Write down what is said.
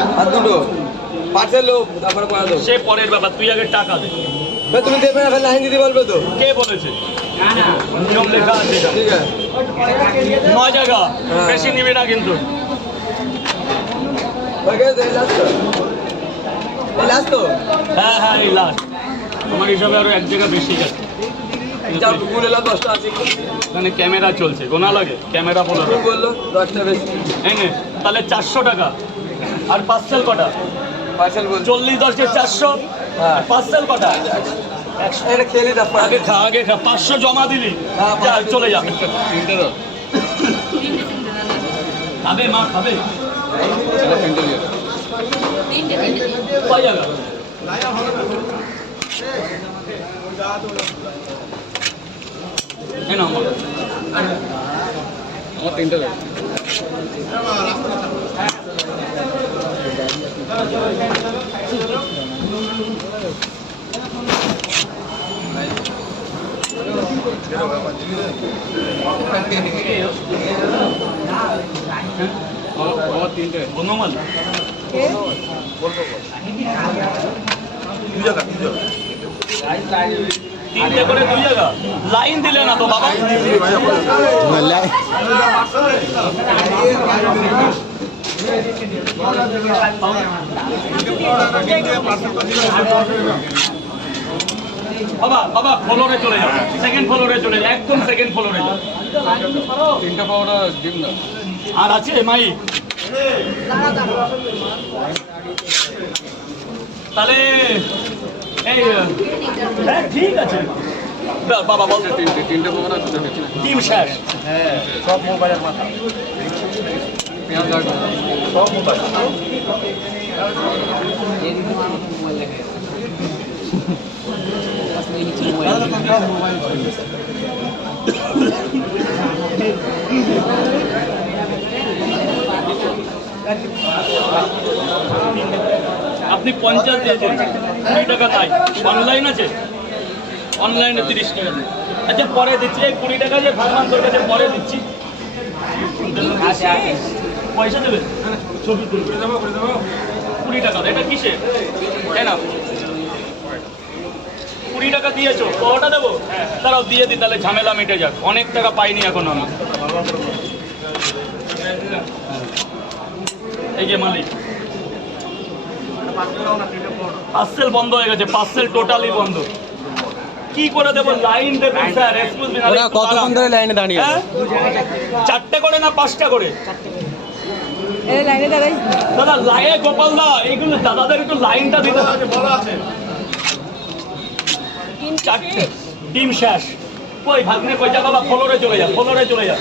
আর দুটো পার্সেল লো, তারপরে পড়া দেবো। সে পরের ব্যাপার, তুই আগে টাকা দে। তুমি দেবে না, লাইন দিতে বলবে তো। কে বলেছে? নিয়ম লেখা আছে এটা। ঠিক আছে, 9 জায়গা, বেশি নিবি না কিন্তু। হ্যাঁ হ্যাঁ, এই লাস্ট আমার হিসাবে আরো 1 জায়গা বেশি গেছে। এখানে ক্যামেরা চলছে, গোনা লাগে ক্যামেরা বলো বললো 10টা বেশি। এই নে, তাহলে 400 টাকা। আর পার্সেল কটা? পার্সেল বল 40 10 400। হ্যাঁ। পার্সেল কটা? এটা খেলি তারপর আগে খা, আগে খা। 500 জমা দিলি, হ্যাঁ, যা 500 চলে যা। তিনটে দাও। খাবে মা, খাবে? তিনটে দিয়ে কয় জায়গা? এই নাও মা। আমার তিনটে দাও। আমার তিনটে বনমাল তিনটে করে 2 জায়গা। লাইন দিলে না তো বাবা। বাবা বাবা, ফ্লোরে চলে যাও, সেকেন্ড ফ্লোরে চলে যাও, একদম সেকেন্ড ফ্লোরে যাও। তিনটা পাওয়াটা ডিম না। আর আছে মাই? তাহলে এই হ্যাঁ ঠিক আছে বাবা, বল। তিনটে পাওয়াটা টিম শেষ। সব মোবাইলের মাথা। পেঁয়াজ লাগবে সব মোবাইল। আপনি 50 দিয়েছেন, 20 টাকা নাই। অনলাইন আছে? অনলাইনে 30 টাকা দিন। আচ্ছা পরে দিচ্ছি, এই 20 টাকা যে ভাগবান তোর কাছে পরে দিচ্ছি। পয়সা দেবে? ছবি তুলবে 20 টাকা। এটা কিসের? তাই না 20 টাকা দিয়েছো, কটা দেবো? তারাও দিয়ে দিই, তাহলে ঝামেলা মিটে যাক। অনেক টাকা পাইনি এখন আমি। এই যে মালিক, পার্সেল বন্ধ হয়ে গেছে, পার্সেল টোটালি বন্ধ। কি করে দেবো? লাইন দেবেন স্যার, এক্সকিউজ মি। কতক্ষণ ধরে লাইনে দাঁড়িয়ে? 4টে করে না 5টা করে? লাইনে দাঁড়াই দাদা লাইনে, গোপাল দা এইগুলো দাদাদের একটু লাইনটা দিতে হবে। টিম শেষ। কই ভাগ্নে কই যা বাবা, ফ্লোরে চলে যা, ফ্লোরে চলে যা।